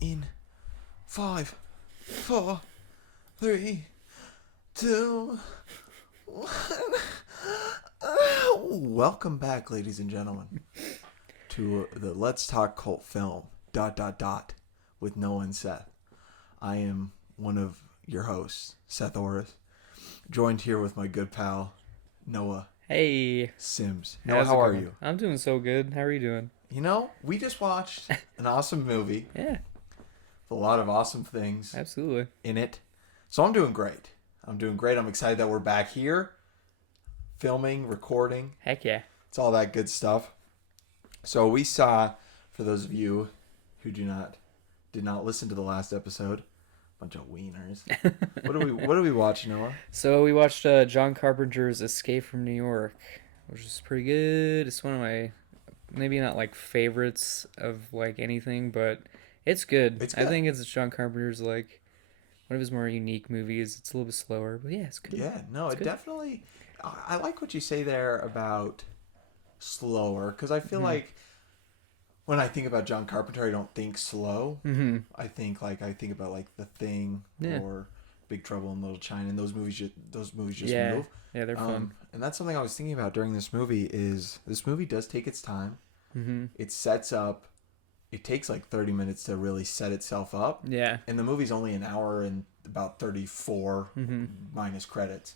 in 5, 4, 3, 2, 1. Welcome back, ladies and gentlemen, to the Let's Talk Cult Film ... with Noah and Seth. I am one of your hosts, Seth Orris, joined here with my good pal, Noah Hey, Sims. Noah, how are you? I'm doing so good. How are you doing? You know, we just watched an awesome movie Yeah, with a lot of awesome things absolutely. in it. So I'm doing great. I'm excited that we're back here, filming, recording. Heck yeah. It's all that good stuff. So we saw, for those of you who did not listen to the last episode, bunch of wieners. What do we watch, Noah? So we watched John Carpenter's Escape from New York, which is pretty good. It's one of my maybe not like favorites of like anything, but it's good. It's I good. think it's John Carpenter's like one of his more unique movies. It's a little bit slower, but yeah, it's good. Yeah, no, It's it good. definitely. I like what you say there about slower, because I feel like when I think about John Carpenter, I don't think slow. Mm-hmm. I think about like The Thing Yeah. or Big Trouble in Little China, and those movies just Yeah. move. Yeah, they're fun. And that's something I was thinking about during this movie. Is this movie does take its time. Mm-hmm. It sets up. It takes like 30 minutes to really set itself up. Yeah. And the movie's only an hour and about 34 minus credits.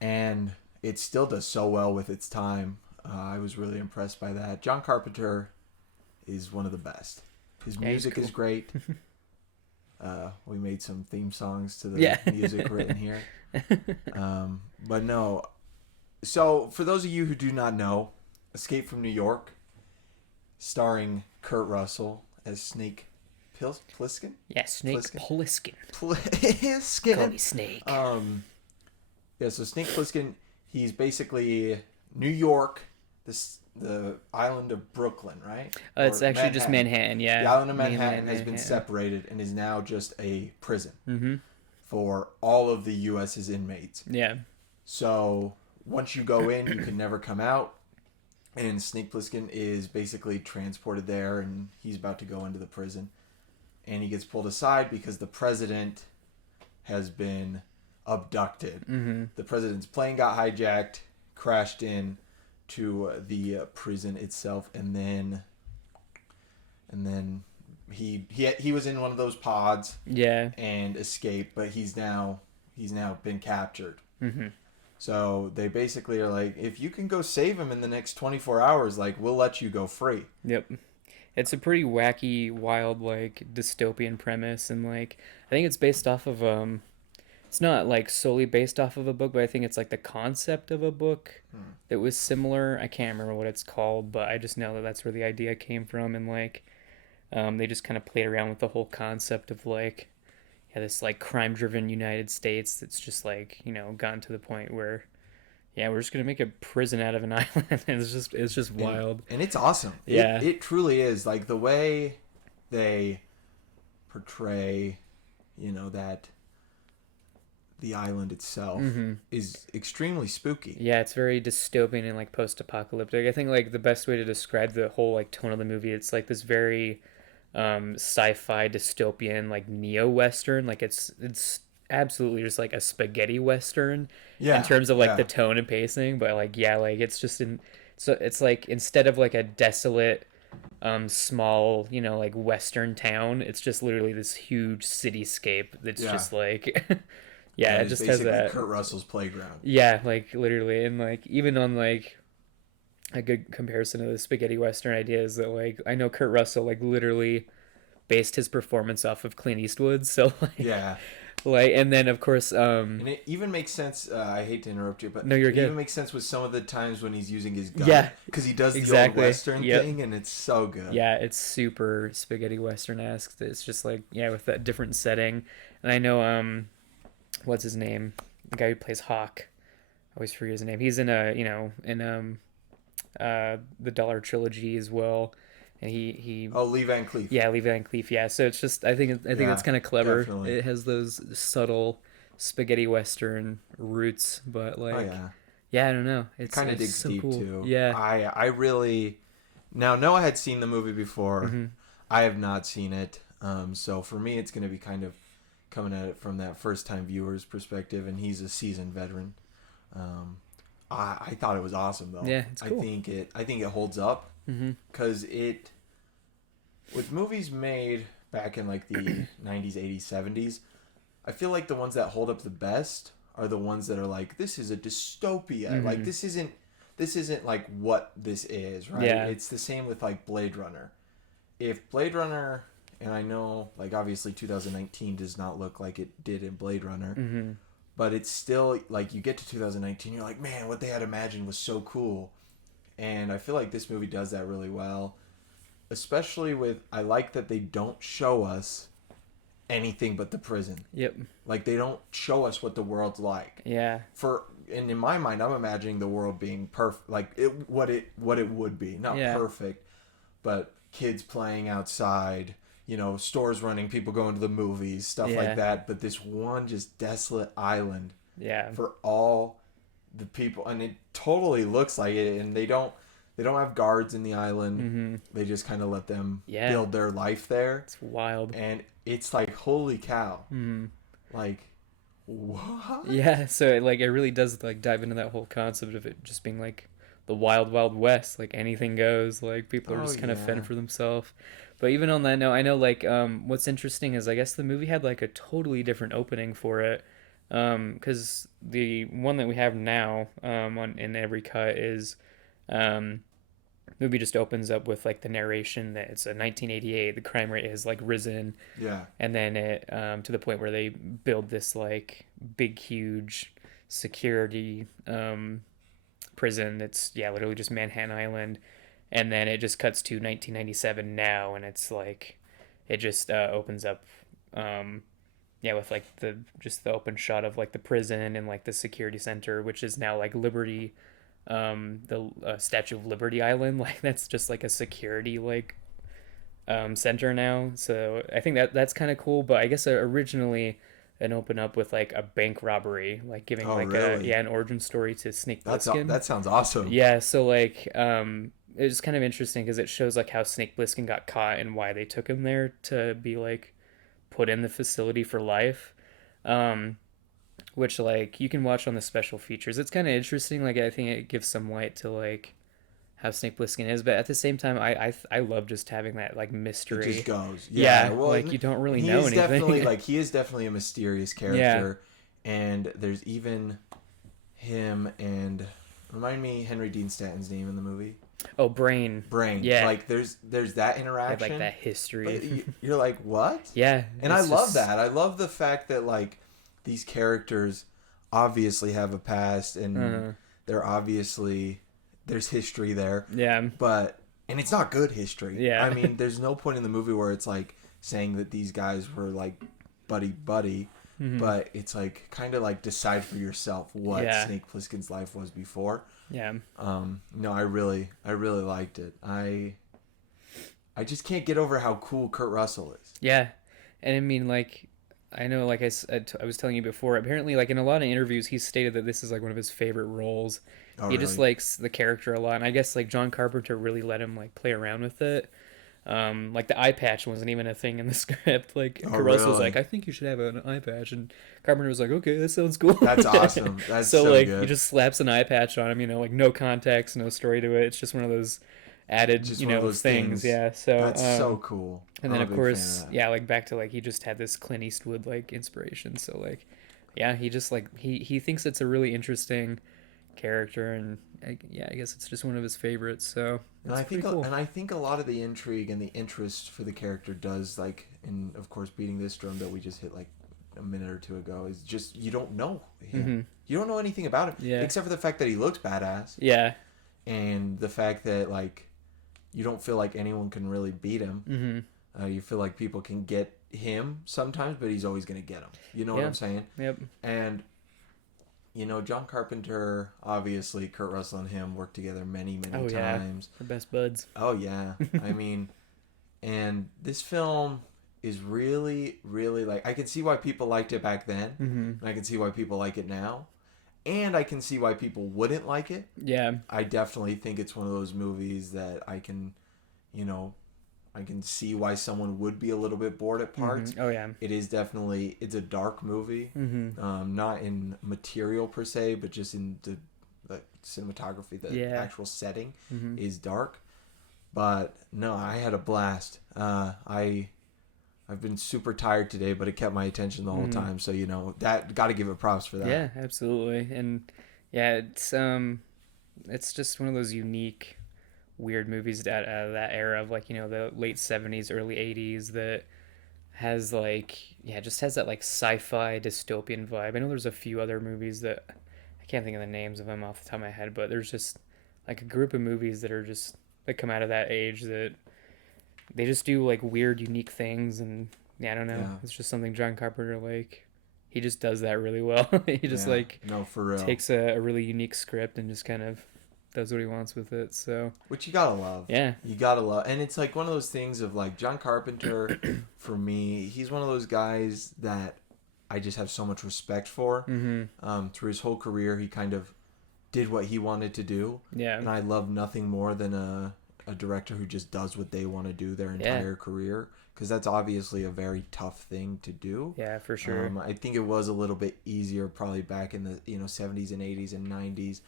And it still does so well with its time. I was really impressed by that. John Carpenter is one of the best. His Yeah, he's music cool. is great. We made some theme songs to the music written here. But no. So, for those of you who do not know, Escape from New York, starring Kurt Russell as Snake Plissken? Yeah, Snake Plissken. Plissken. Call me Snake. Yeah, so Snake Plissken, he's basically New York, the island of Brooklyn, right? It's Or actually just Manhattan, yeah. The island of Manhattan Mainland has been Manhattan. separated and is now just a prison Mm-hmm. for all of the U.S.'s inmates. Yeah. So once you go in, you can never come out. And Snake Plissken is basically transported there, and he's about to go into the prison. And he gets pulled aside because the president has been abducted. Mm-hmm. The president's plane got hijacked, crashed in to the prison itself, and then he was in one of those pods Yeah. and escaped, but he's now been captured. Mm-hmm. So they basically are like, if you can go save him in the next 24 hours, like, we'll let you go free. Yep. It's a pretty wacky, wild, like, dystopian premise, and, like, I think it's based off of, it's not, like, solely based off of a book, but I think it's, like, the concept of a book that was similar. I can't remember what it's called, but I just know that that's where the idea came from, and, like, they just kind of played around with the whole concept of, like, yeah, this, like, crime-driven United States that's just, like, you know, gotten to the point where, yeah, we're just gonna make a prison out of an island. It's just wild. And it's awesome. Yeah. It truly is. Like, the way they portray, that the island itself is extremely spooky. Yeah, it's very dystopian and like post-apocalyptic. I think like the best way to describe the whole like tone of the movie, it's like this very sci-fi dystopian like neo-western. Like it's absolutely just like a spaghetti western in terms of like the tone and pacing. But like like it's just so it's like instead of like a desolate small like western town, it's just literally this huge cityscape that's just like yeah, it just has that. Kurt Russell's playground. Yeah, like literally, and like even on like a good comparison of the spaghetti western idea is that like I know Kurt Russell like literally based his performance off of Clint Eastwood, so like Yeah. like and then of course and it even makes sense. I hate to interrupt you, but No, you're it good. even makes sense with some of the times when he's using his gun. Yeah, because he does exactly. the old western Yep. thing, and it's so good. Yeah, it's super spaghetti western-esque. It's just like yeah, with that different setting. And I know what's his name? The guy who plays Hawk. I always forget his name. He's in the Dollar Trilogy as well. And he Lee Van Cleef. Yeah, Lee Van Cleef. Yeah, so it's just I think it's kind of clever. Definitely. It has those subtle spaghetti western roots, but like yeah, I don't know. It's kind of digs so deep cool. too. Yeah, I really now Noah had seen the movie before. Mm-hmm. I have not seen it. So for me, it's going to be kind of coming at it from that first time viewer's perspective, and he's a seasoned veteran. Um, I thought it was awesome though. Yeah, it's cool. I think it holds up Mm-hmm. because it with movies made back in like the 90s, 80s, 70s, I feel like the ones that hold up the best are the ones that are like, this is a dystopia. Mm-hmm. Like this isn't like what this is, right? Yeah. It's the same with like Blade Runner. If Blade Runner, and I know like obviously 2019 does not look like it did in Blade Runner, Mm-hmm. but it's still like you get to 2019, you're like, man, what they had imagined was so cool. And I feel like this movie does that really well, especially with, I like that they don't show us anything but the prison. Yep. Like they don't show us what the world's like. Yeah. And in my mind, I'm imagining the world being perfect, like what it would be, not perfect, but kids playing outside, stores running, people going to the movies, stuff like that. But this one just desolate island, for all the people, and it totally looks like it. And they don't have guards in the island. Mm-hmm. They just kind of let them build their life there. It's wild. And it's like, holy cow. Mm-hmm. Like, what? Yeah, so it really does like dive into that whole concept of it just being like the wild, wild west. Like anything goes. Like people are just kind of fending for themselves. But even on that note, I know like what's interesting is I guess the movie had like a totally different opening for it. Because the one that we have now in every cut is movie just opens up with like the narration that it's a 1988, the crime rate has like risen, and then it to the point where they build this like big huge security prison that's literally just Manhattan Island, and then it just cuts to 1997 now, and it's like it just opens up with like the open shot of like the prison and like the security center, which is now like Liberty, the Statue of Liberty Island. Like that's just like a security like center now. So I think that's kind of cool. But I guess originally it opened up with like a bank robbery, like giving really? an origin story to Snake Plissken. That sounds awesome. Yeah, so like it's kind of interesting because it shows like how Snake Plissken got caught and why they took him there to be like put in the facility for life. Which like you can watch on the special features. It's kind of interesting. Like I think it gives some light to like how Snake Plissken is, but at the same time, I love just having that like mystery. It just goes, well, like you don't really know anything. He is definitely a mysterious character, and there's even him and remind me Henry Dean Stanton's name in the movie. Oh, Brain. Yeah, like there's that interaction, like that history. You're like, what? Yeah, and I love that. I love the fact that like these characters obviously have a past, and they're obviously. There's history there. Yeah. And it's not good history. Yeah. I mean, there's no point in the movie where it's like saying that these guys were like buddy, but it's like kind of like decide for yourself what Snake Plissken's life was before. Yeah. No, I really liked it. I just can't get over how cool Kurt Russell is. Yeah. And I mean, like, I know, like I was telling you before, apparently, like in a lot of interviews, he's stated that this is like one of his favorite roles. He really? Just likes the character a lot, and I guess like John Carpenter really let him like play around with it. Like the eye patch wasn't even a thing in the script. Like Russell was like, "I think you should have an eye patch," and Carpenter was like, "Okay, that sounds cool." That's awesome. That's so like good. He just slaps an eye patch on him. Like no context, no story to it. It's just one of those added, just things. Yeah. So that's so cool. And then of course, like back to like he just had this Clint Eastwood like inspiration. So like, he just like he thinks it's a really interesting character, and I guess it's just one of his favorites. So I think a lot of the intrigue and the interest for the character does, like, and of course beating this drum that we just hit like a minute or two ago, is just you don't know him. Mm-hmm. You don't know anything about him except for the fact that he looks badass. Yeah. And the fact that like you don't feel like anyone can really beat him. Mm-hmm. You feel like people can get him sometimes, but he's always going to get him. You know what I'm saying? Yep. And John Carpenter, obviously, Kurt Russell and him worked together many times. Yeah. They're best buds. Oh, yeah. I mean, and this film is really, really like, I can see why people liked it back then. Mm-hmm. And I can see why people like it now. And I can see why people wouldn't like it. Yeah. I definitely think it's one of those movies that I can, I can see why someone would be a little bit bored at parts. Oh yeah. It is definitely, it's a dark movie. Mm-hmm. Not in material per se, but just in the cinematography, the actual setting is dark. But no, I had a blast. I've been super tired today, but it kept my attention the whole time. So that got to give it props for that. Yeah, absolutely. And yeah, it's just one of those unique, weird movies that out of that era of like the late '70s, early '80s that has like just has that like sci-fi dystopian vibe. I know there's a few other movies that I can't think of the names of them off the top of my head, but there's just like a group of movies that are just that come out of that age that they just do like weird, unique things, and I don't know. Yeah. It's just something John Carpenter like. He just does that really well. He just like no, for real, takes a really unique script and just kind of does what he wants with it. So which you gotta love. Yeah. You gotta love, and it's like one of those things of like John Carpenter. For me, he's one of those guys that I just have so much respect for. Through his whole career, he kind of did what he wanted to do. Yeah. And I love nothing more than a director who just does what they want to do their entire career. Because that's obviously a very tough thing to do. Yeah, for sure. I think it was a little bit easier probably back in the 70s and 80s and 90s.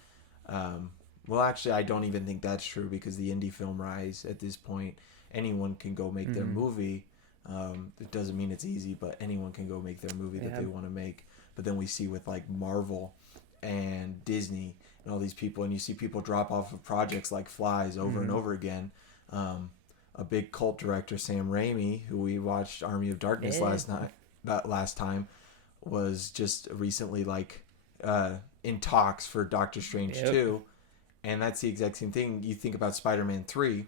Well, actually, I don't even think that's true because the indie film rise at this point, anyone can go make their movie. It doesn't mean it's easy, but anyone can go make their movie that they want to make. But then we see with like Marvel and Disney and all these people, and you see people drop off of projects like flies over and over again. A big cult director, Sam Raimi, who we watched Army of Darkness last time, was just recently like in talks for Doctor Strange 2, and that's the exact same thing. You think about Spider-Man 3,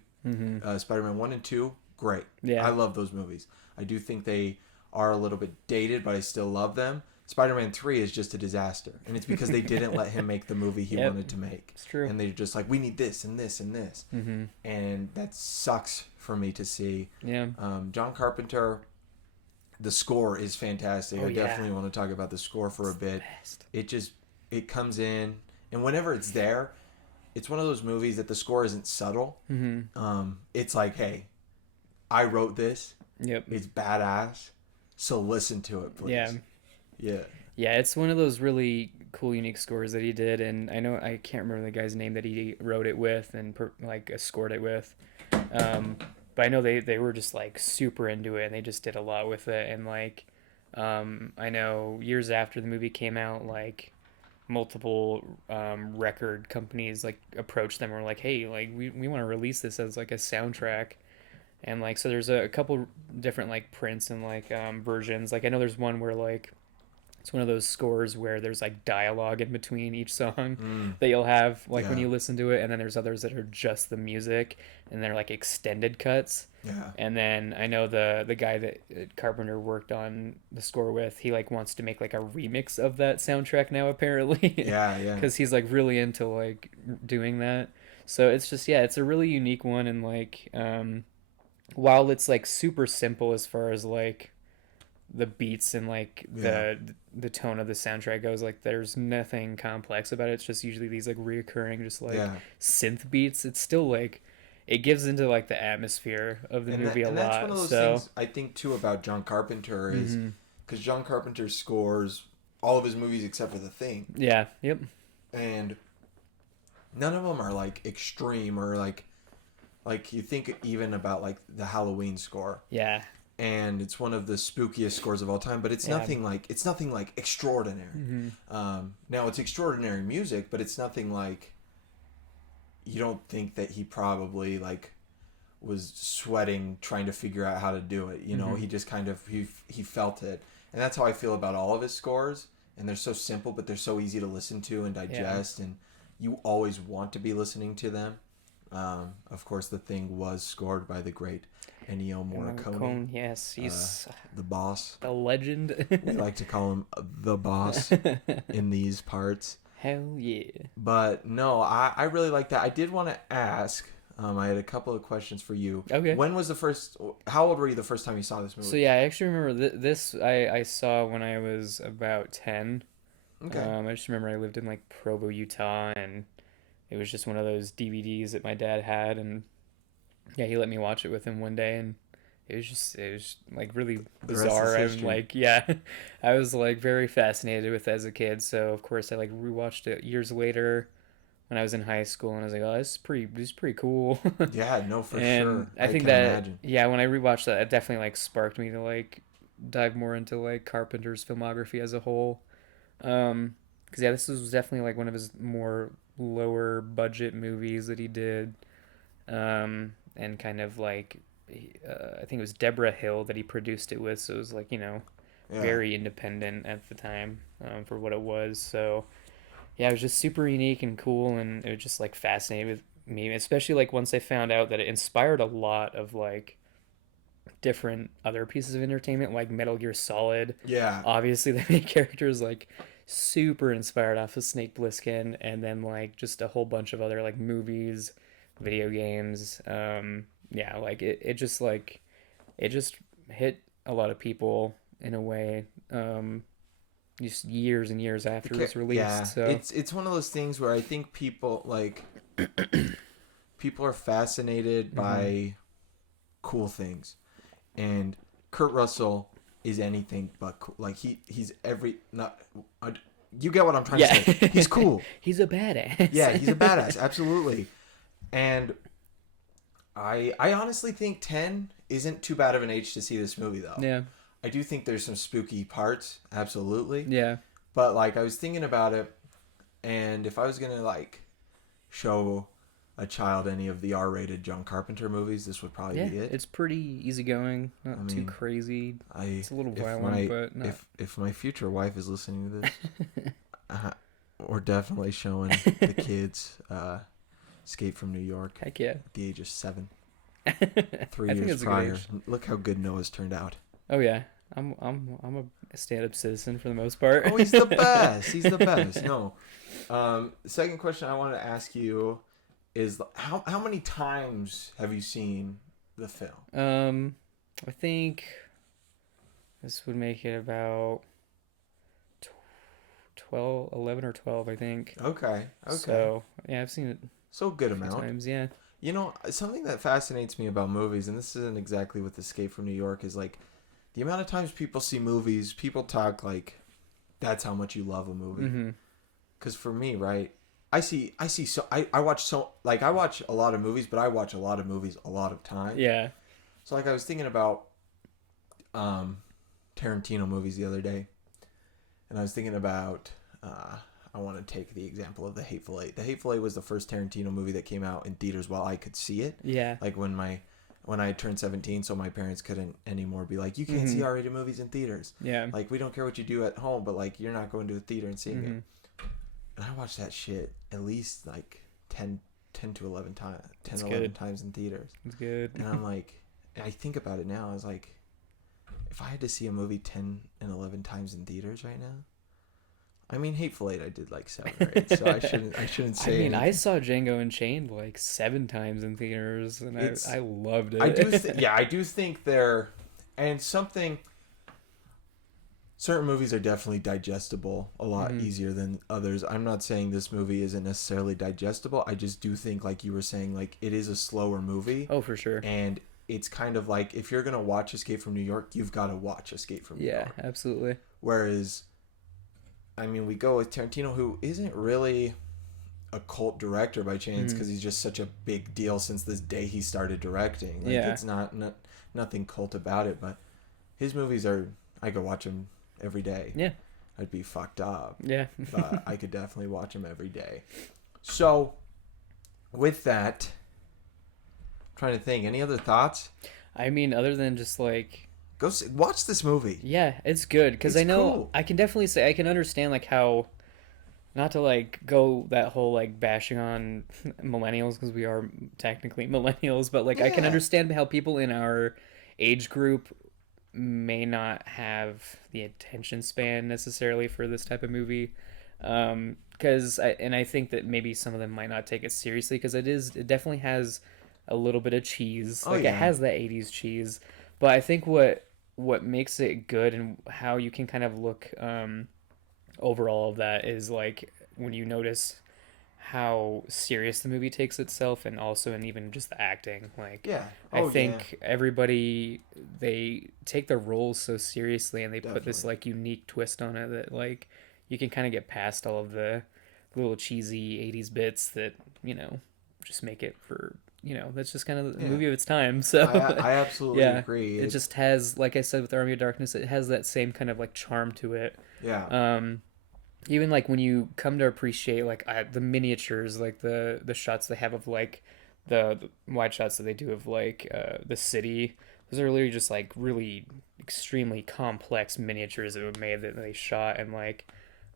Spider-Man 1 and 2, great. Yeah. I love those movies. I do think they are a little bit dated, but I still love them. Spider-Man 3 is just a disaster, and it's because they didn't let him make the movie he wanted to make. It's true. And they're just like, we need this and this and this. And that sucks for me to see. Yeah. John Carpenter, the score is fantastic. I definitely want to talk about the score for a bit. It comes in, and whenever it's there, it's one of those movies that the score isn't subtle. It's like, hey, I wrote this. Yep. It's badass. So listen to it, please. Yeah. Yeah. Yeah, it's one of those really cool, unique scores that he did, and I know I can't remember the guy's name that he wrote it with and scored it with, but I know they were just like super into it, and they just did a lot with it, and like I know years after the movie came out, like multiple record companies like approached them and were like, hey, like we want to release this as like a soundtrack. And like, so there's a couple different like prints and like versions. Like I know there's one where like it's one of those scores where there's like dialogue in between each song that you'll have like when you listen to it, and then there's others that are just the music and they're like extended cuts. Yeah. And then I know the guy that Carpenter worked on the score with, he like wants to make like a remix of that soundtrack now apparently. Yeah. Because he's like really into like doing that. So it's just it's a really unique one, and like while it's like super simple as far as like the beats and like the tone of the soundtrack goes, like there's nothing complex about it. It's just usually these like reoccurring just like synth beats. It's still like it gives into like the atmosphere of the movie a lot. That's one of those things I think too about John Carpenter is because John Carpenter scores all of his movies except for The Thing. Yeah. Yep. And none of them are like extreme or like you think even about like the Halloween score. Yeah. And it's one of the spookiest scores of all time, but it's nothing like extraordinary. Now it's extraordinary music, but it's nothing like you don't think that he probably like was sweating trying to figure out how to do it. You know, he just kind of he felt it, and that's how I feel about all of his scores. And they're so simple, but they're so easy to listen to and digest, and you always want to be listening to them. Of course, The Thing was scored by the great Ennio Morricone. Yes, he's the boss. The legend. We like to call him the boss in these parts. Hell yeah. But no, I really like that. I did want to ask, I had a couple of questions for you. Okay. How old were you the first time you saw this movie? So yeah, I actually remember this I saw when I was about 10. Okay. I just remember I lived in like Provo, Utah, and it was just one of those DVDs that my dad had, and Yeah, he let me watch it with him one day, and it was like really The rest is bizarre, and history. like yeah, I was like very fascinated with it as a kid. So of course I like rewatched it years later when I was in high school, and I was like, oh, this is pretty cool. Yeah, no, for And sure. I I think can that imagine. yeah, when I rewatched that, it definitely like sparked me to like dive more into like Carpenter's filmography as a whole. Because yeah, this was definitely like one of his more lower budget movies that he did, and kind of like I think it was Deborah Hill that he produced it with, so it was like Yeah. very independent at the time, for what it was. So yeah, it was just super unique and cool, and it was just like fascinating with me, especially like once I found out that it inspired a lot of like different other pieces of entertainment, like Metal Gear Solid. Yeah. Obviously, the main character is like super inspired off of Snake Plissken, and then like just a whole bunch of other like movies, video games. Yeah, like it just hit a lot of people in a way. Just years and years after it was released. Yeah, So it's one of those things where I think people like people are fascinated hmm by cool things, and Kurt Russell is anything but cool. Like he's every not. I, you get what I'm trying to yeah, say. He's cool. he's a badass. Yeah, he's a badass, absolutely. And I honestly think 10 isn't too bad of an age to see this movie though. Yeah, I do think there's some spooky parts, absolutely. yeah. But like I was thinking about it, and if I was gonna like show a child any of the R-rated John Carpenter movies, this would probably Yeah, be it. it's pretty easygoing, I not too mean, crazy. I It's a little if violent, my but not. if my future wife is listening to this, we're definitely showing the kids Escape from New York Heck yeah. at the age of 7, I 3 think years it's a good prior. age. Look how good Noah's turned out. Oh yeah, I'm a stand-up citizen for the most part. Oh, he's the best. He's the best. No. Second question I want to ask you is how many times have you seen the film? I think this would make it about 12, 11 or 12, I think. Okay. Okay. So yeah, I've seen it So good a few amount. times. Yeah. You know, something that fascinates me about movies, and this isn't exactly with Escape from New York, is like the amount of times people see movies, people talk like that's how much you love a movie. Mm-hmm. Because for me, right, I watch I watch a lot of movies, but I watch a lot of movies a lot of times. Yeah. So like I was thinking about um, Tarantino movies the other day, and I was thinking about I want to take the example of The Hateful Eight. The Hateful Eight was the first Tarantino movie that came out in theaters while I could see it. Yeah. Like when I turned 17, so my parents couldn't anymore be like, you can't Mm-hmm. see R-rated movies in theaters. Yeah. Like we don't care what you do at home, but like you're not going to a theater and seeing Mm-hmm. it. And I watched that shit at least like 10 to 11 times, 10, It's 11 good. times in theaters. It's good. And I'm like, and I think about it now. I was like, if I had to see a movie 10 and 11 times in theaters right now, I mean, Hateful Eight, I did like 7 or 8, so I shouldn't say. I mean, I anything. saw Django Unchained like 7 times in theaters, and It's I loved it. I do think they're, and something. Certain movies are definitely digestible a lot Mhm. easier than others. I'm not saying this movie isn't necessarily digestible. I just do think, like you were saying, like it is a slower movie, Oh, for sure. and it's kind of like if you're gonna watch Escape from New York, you've got to watch Escape from New Yeah, York. absolutely. Whereas, I mean, we go with Tarantino, who isn't really a cult director by chance Mhm. because he's just such a big deal since this day he started directing. Like Yeah. it's not nothing cult about it, but his movies are. I could watch them every day. Yeah. I'd be fucked up, Yeah. but I could definitely watch them every day. So, with that, I'm trying to think. Any other thoughts? I mean, other than just like, Watch this movie. yeah, it's good because It's I know cool. I can definitely say I can understand like how, not to like go that whole like bashing on millennials because we are technically millennials, but like I can Yeah. understand how people in our age group may not have the attention span necessarily for this type of movie. Because I think that maybe some of them might not take it seriously because it definitely has a little bit of cheese. Oh Like it yeah. has that 80s cheese. But I think what makes it good and how you can kind of look over all of that is like when you notice how serious the movie takes itself, and also in even just the acting. Like, Yeah. I Oh yeah. think everybody, they take their roles so seriously, and they put this Definitely. like unique twist on it that like you can kind of get past all of the little cheesy 80s bits that, you know, just make it for, you know, that's just kind of the Yeah. movie of its time. So I absolutely yeah, agree. it just has, like I said with Army of Darkness, it has that same kind of like charm to it. Yeah. um Even like when you come to appreciate like the miniatures, like the shots they have of like the wide shots that they do of like the city, those are literally just like really extremely complex miniatures that were made that they shot. And like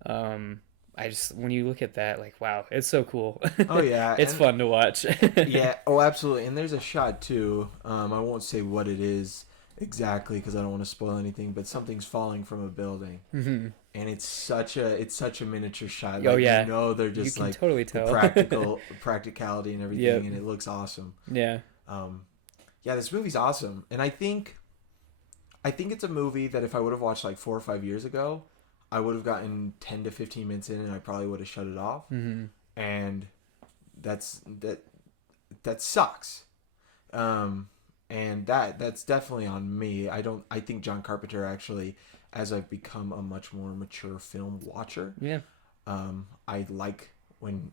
um I just, when you look at that, like, wow, it's so cool. Oh yeah. It's And fun to watch. yeah. Oh, absolutely. And there's a shot too. I won't say what it is exactly because I don't want to spoil anything. But something's falling from a building, Hmm. and it's such a miniature shot. Oh Like yeah, they're you just can like totally the tell. practicality and Yep. everything, and it looks awesome. Yeah. Um, yeah, this movie's awesome, and I think it's a movie that if I would have watched like 4 or 5 years ago, I would have gotten 10 to 15 minutes in, and I probably would have shut it off. Hmm. And that's that sucks. Um, and that's definitely on me. I think John Carpenter actually, as I've become a much more mature film watcher, Yeah. I like when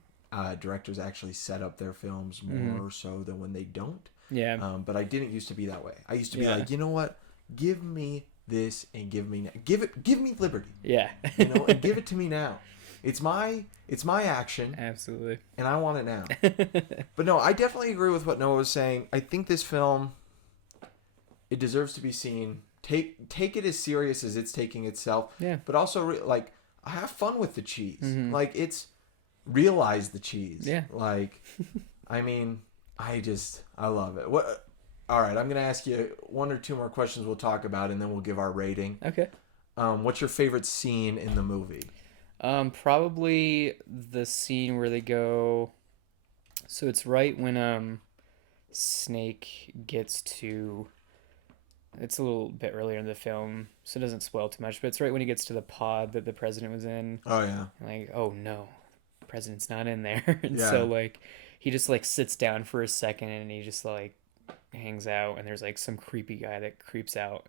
directors actually set up their films Hmm. more so than when they don't. Yeah. But I didn't used to be that way. I used to be Yeah. like, you know what? Give me this and give me liberty, Yeah. and give it to me now. It's my action, Absolutely. and I want it now. But no, I definitely agree with what Noah was saying. I think this film, it deserves to be seen. Take it as serious as it's taking itself, Yeah. but also like have fun with the cheese. Hmm. Like it's realize the cheese. Yeah. Like, I mean, I love it. What? All right, I'm gonna ask you one or two more questions. We'll talk about, and then we'll give our rating. Okay. What's your favorite scene in the movie? Probably the scene where they go. So it's right when Snake gets to. It's a little bit earlier in the film, so it doesn't spoil too much. But it's right when he gets to the pod that the president was in. Oh yeah, Like, oh no, the president's not in there. And yeah. so like he just like sits down for a second and he just like hangs out. And there's like some creepy guy that creeps out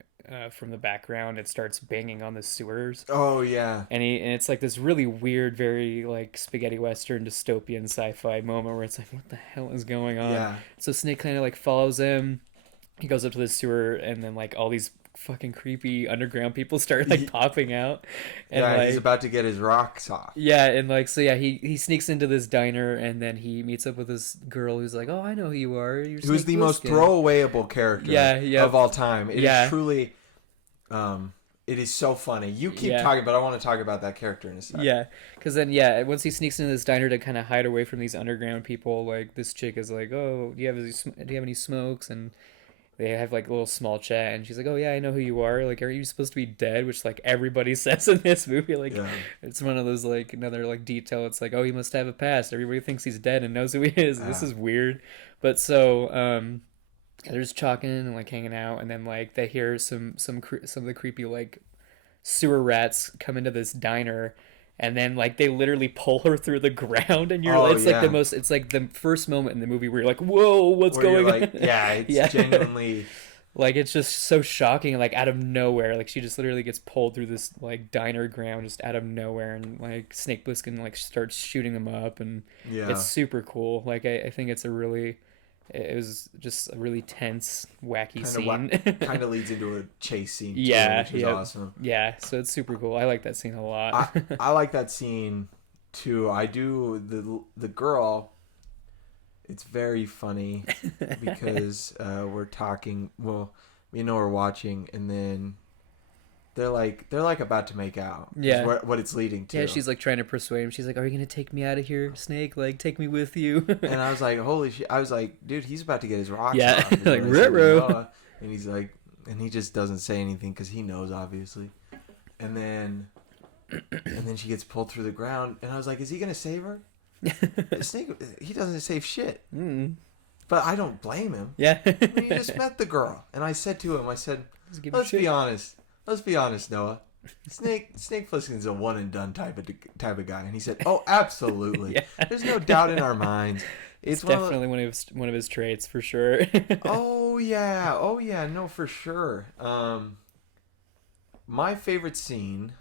from the background and starts banging on the sewers. Oh yeah, And it's like this really weird, very like spaghetti western dystopian sci-fi moment where it's like, what the hell is going on? yeah. So Snake kind of like follows him. He goes up to the sewer, and then like all these fucking creepy underground people start like popping out. And Yeah, like, he's about to get his rocks off. yeah, and like, so yeah, he sneaks into this diner, and then he meets up with this girl who's like, oh, I know who you are. You're Who's Snake the most Plissken." throwawayable character Yeah, yeah. of all time. It Yeah. is truly, it is so funny. You keep Yeah. talking, but I want to talk about that character in a second. Yeah, because then yeah, once he sneaks into this diner to kind of hide away from these underground people, like this chick is like, "Oh, do you have any smokes?" And they have like a little small chat, and she's like, "Oh yeah, I know who you are. Like, are you supposed to be dead?" Which like everybody says in this movie. Like, Yeah. it's one of those like another like detail. It's like, oh, he must have a past. Everybody thinks he's dead and knows who he is. This Yeah. is weird, but so they're just talking and like hanging out, and then like they hear some of the creepy like sewer rats come into this diner, and then like they literally pull her through the ground, and you're Oh, it's like yeah. the most, it's like the first moment in the movie where you're like, whoa, what's Where you're going like, on? yeah, it's Yeah. genuinely. Like it's just so shocking, like out of nowhere, like she just literally gets pulled through this like diner ground just out of nowhere, and like Snake Plissken like starts shooting them up, and Yeah. it's super cool. Like I think it's a really, it was just a really tense, wacky scene. Kind of leads into a chase scene, too, Yeah, which is yep. awesome. Yeah, so it's super cool. I like that scene a lot. I like that scene too. I do the girl. It's very funny because we're talking. Well, we're watching, and then they're like about to make out. is Yeah. what it's leading to. Yeah, she's like trying to persuade him. She's like, "Are you gonna take me out of here, Snake? Like, take me with you." And I was like, holy shit! I was like, dude, he's about to get his rocks Yeah. off. is Like, what I said to ruh-roh. Noah. And he's like, and he just doesn't say anything because he knows, obviously. And then she gets pulled through the ground, and I was like, is he gonna save her? Snake, he doesn't save shit. Mm. But I don't blame him. Yeah. I mean, he just met the girl, and I said to him, I said, Just give a let's shit. be honest. Let's be honest, Noah. Snake Plissken's a one and done type of guy, and he said, "Oh, absolutely. Yeah. There's no doubt in our minds. It's It's one of the, definitely one of his traits for sure. oh yeah, no, for sure. My favorite scene,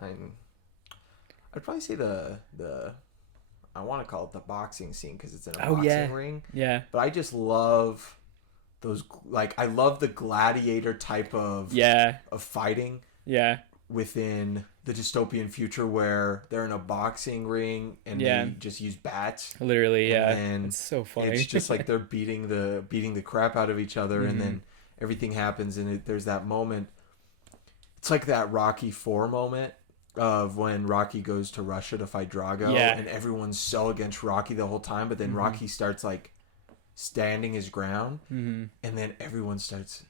I, I'd probably say the I want to call it the boxing scene because it's in a Oh yeah. boxing ring, Yeah. but I just love those, like, I love the gladiator type Yeah. of fighting Yeah. within the dystopian future where they're in a boxing ring and Yeah. they just use bats, Literally, and yeah. then It's so it's funny. just like they're beating the crap out of each other, and Hmm. then everything happens, and there's that moment. It's like that Rocky 4 moment of when Rocky goes to Russia to fight Drago, Yeah. and everyone's so against Rocky the whole time, but then Hmm. Rocky starts like standing his ground, Hmm. and then everyone starts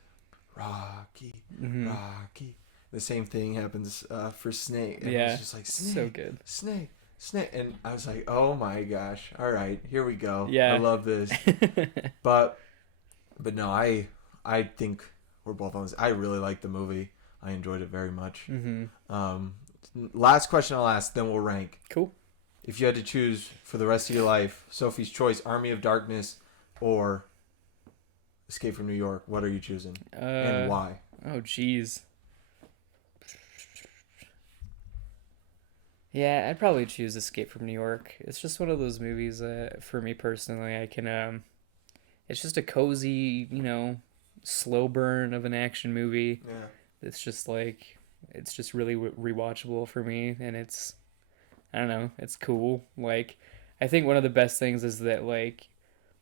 Rocky, Hmm. Rocky. The same thing happens for Snake, and Yeah. it's just like So Snake, good. Snake, Snake, and I was like, oh my gosh, all right, here we go. I Yeah. love this, but no, I think we're both on this. I really liked the movie. I enjoyed it very much. Hmm. Um, Last question I'll ask, then we'll rank. Cool. If you had to choose for the rest of your life, Sophie's Choice, Army of Darkness, or Escape from New York, what are you choosing, and why? Oh geez. Yeah, I'd probably choose Escape from New York. It's just one of those movies that, for me personally, I can it's just a cozy, slow burn of an action movie. Yeah. It's just like it's just really rewatchable for me, and it's I don't know, it's cool. Like I think one of the best things is that like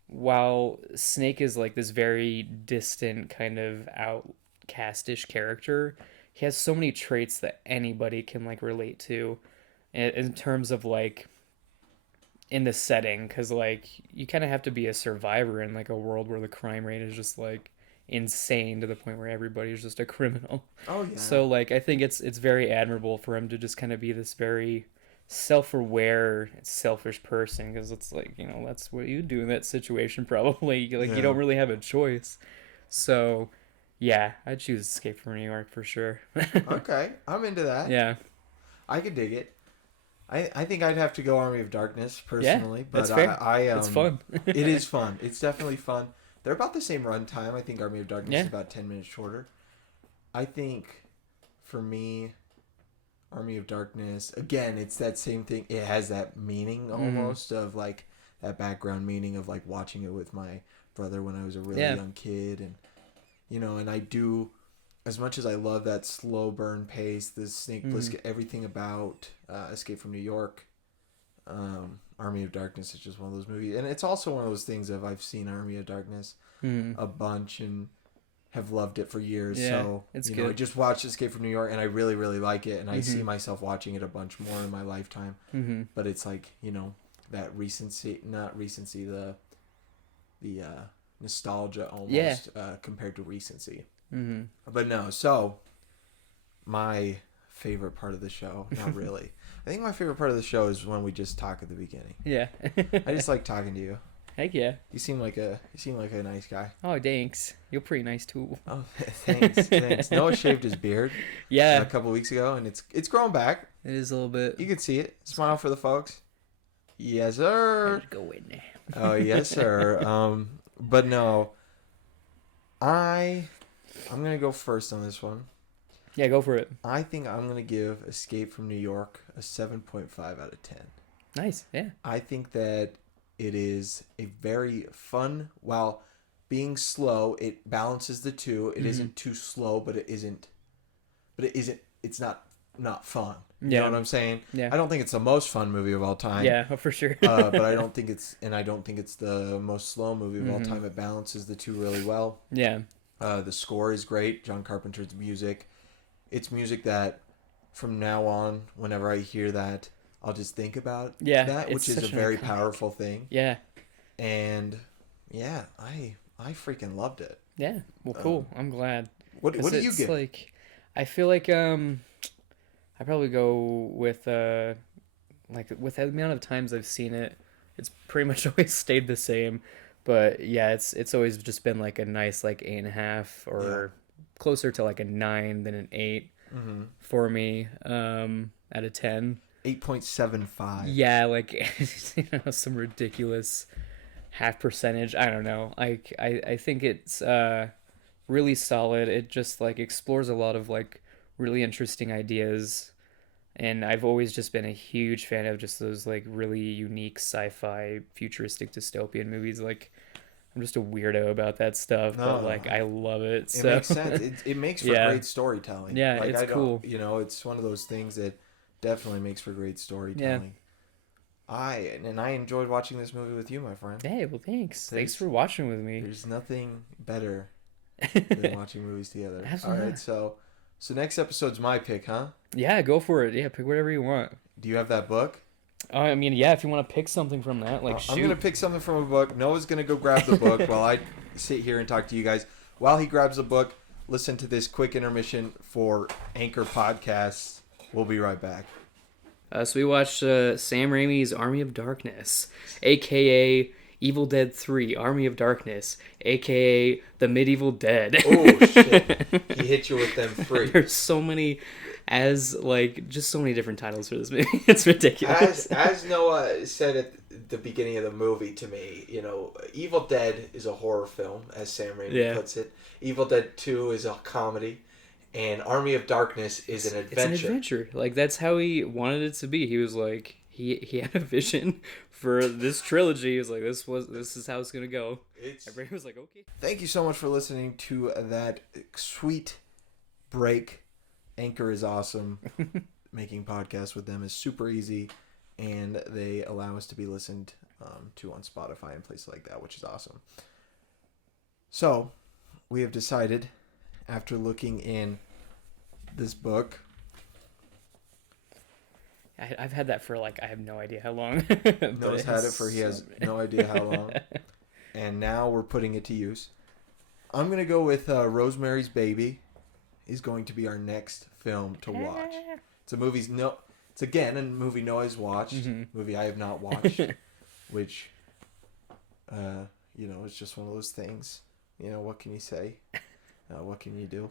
while Snake is like this very distant kind of outcastish character, he has so many traits that anybody can like relate to in terms of like in the setting, because like you kind of have to be a survivor in like a world where the crime rate is just like insane to the point where everybody's just a criminal. Oh yeah. So like I think it's very admirable for him to just kind of be this very self-aware, selfish person, because it's like, that's what you do in that situation probably. Like you Yeah. don't really have a choice. So yeah, I'd choose Escape from New York for sure. Okay, I'm into that. Yeah. I could dig it. I think I'd have to go Army of Darkness Yeah, personally, that's but fair. I It's fun. it is fun. It's definitely fun. They're about the same runtime. I think Army of Darkness Yeah. is about 10 minutes shorter. I think for me, Army of Darkness, again, it's that same thing. It has that meaning almost of like that background meaning of like watching it with my brother when I was a really Yeah. young kid, and and I do, as much as I love that slow burn pace, the Snake Plissken, everything about Escape from New York, Army of Darkness is just one of those movies, and it's also one of those things of I've seen Army of Darkness Mm. a bunch and have loved it for years. Yeah, So it's I good. just watched Escape from New York, and I really really like it, and I see myself watching it a bunch more in my lifetime. Mm-hmm. But it's like that recency, not recency, the nostalgia Yeah. almost compared to recency. Mm-hmm. But no, so my favorite part of the show, not really. I think my favorite part of the show is when we just talk at the beginning. Yeah. I just like talking to you. Heck yeah. You seem like a nice guy. Oh, thanks. You're pretty nice too. Oh, thanks. Noah shaved his beard Yeah. a couple weeks ago, and it's growing back. It is a little bit. You can see it. Smile for the folks. Yes, sir. Let's go in there. Oh, yes, sir. But no, I'm gonna go first on this one. Yeah, go for it. I think I'm gonna give Escape from New York a 7.5 out of 10. Nice. Yeah. I think that it is a very fun, while being slow, it balances the two. It isn't too slow, but it's not fun. You Yeah. know what I'm saying? Yeah. I don't think it's the most fun movie of all time. Yeah, for sure. But I don't think it's the most slow movie of all time. It balances the two really well. Yeah. The score is great. John Carpenter's music. It's music that from now on, whenever I hear that, I'll just think about that, it's which is a such an very iconic- powerful thing. Yeah. And yeah, I freaking loved it. Yeah. Well, cool. I'm glad. What 'Cause do you it's get? like, I feel like I probably go with like with the amount of times I've seen it, it's pretty much always stayed the same. But yeah, it's always just been like a nice like 8.5 or closer to like a 9 than an 8. for me out of 10. 8.75. Yeah, like some ridiculous half percentage. I don't know. Like I think it's really solid. It just like explores a lot of like really interesting ideas, and I've always just been a huge fan of just those like really unique sci-fi futuristic dystopian movies. Like I'm just a weirdo about that stuff, but No, like I love it. it So makes sense. It makes for yeah, great storytelling. yeah, Like it's I don't, cool. it's one of those things that definitely makes for great Yeah. storytelling. I enjoyed watching this movie with you, my friend. Hey, well, thanks. Thanks There's for watching with me. there's nothing better than watching movies together. All Absolutely. right, so next episode's my pick, huh? Yeah, go for it. Yeah, pick whatever you want. Do you have that book? I mean, yeah, if you want to pick something from that, like I'm gonna shoot. pick something from a book. Noah's gonna go grab the book while I sit here and talk to you guys. While he grabs the book, listen to this quick intermission for Anchor Podcasts. We'll be right back. So we watched Sam Raimi's Army of Darkness, aka Evil Dead 3: Army of Darkness, aka The Medieval Dead. Oh shit! He hit you with them three. There's so many, just so many different titles for this movie. It's ridiculous. As Noah said at the beginning of the movie to me, Evil Dead is a horror film, as Sam Raimi puts it. Evil Dead 2 is a comedy. And Army of Darkness is an adventure. It's an adventure. Like, that's how he wanted it to be. He was like, he had a vision for this trilogy. He was like, this is how it's going to go. Everybody was like, okay. Thank you so much for listening to that sweet break. Anchor is awesome. Making podcasts with them is super easy. And they allow us to be listened to on Spotify and places like that, which is awesome. So, we have decided, after looking in this book. I've had that for I have no idea how long. Noah's had it for he has no idea how long. And now we're putting it to use. I'm going to go with Rosemary's Baby is going to be our next film to watch. It's again a movie Noah's watched, movie I have not watched, which, it's just one of those things. What can you say? What can you do?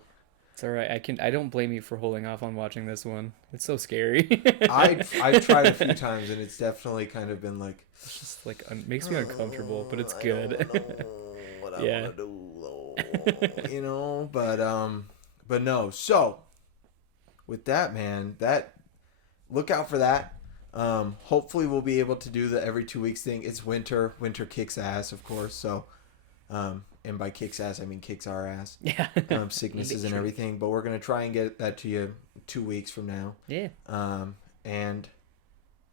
It's all right. I don't blame you for holding off on watching this one. It's so scary. I've tried a few times and it's definitely kind of been like it's just makes me uncomfortable, but it's good. I don't know what I want to do, but no. So with that, man, look out for that. Hopefully we'll be able to do the every 2 weeks thing. It's winter. Winter kicks ass, of course. So, and by kicks ass, I mean kicks our ass. Yeah. Sicknesses and everything. But we're going to try and get that to you 2 weeks from now. Yeah. And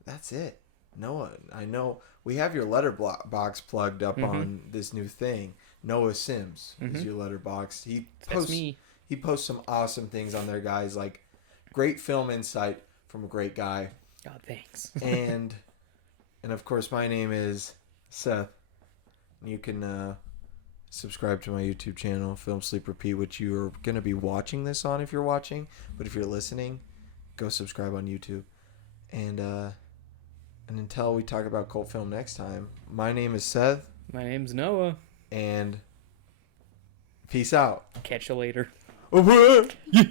that's it. Noah, I know we have your letterbox plugged up on this new thing. Noah Sims is your letterbox. That's me. He posts some awesome things on there, guys. Like great film insight from a great guy. Oh, thanks. and of course, my name is Seth. You can subscribe to my YouTube channel, Film Sleep Repeat, which you're going to be watching this on if you're watching. But if you're listening, go subscribe on YouTube. And until we talk about cult film next time, my name is Seth. My name's Noah. And peace out. Catch you later. Yeah.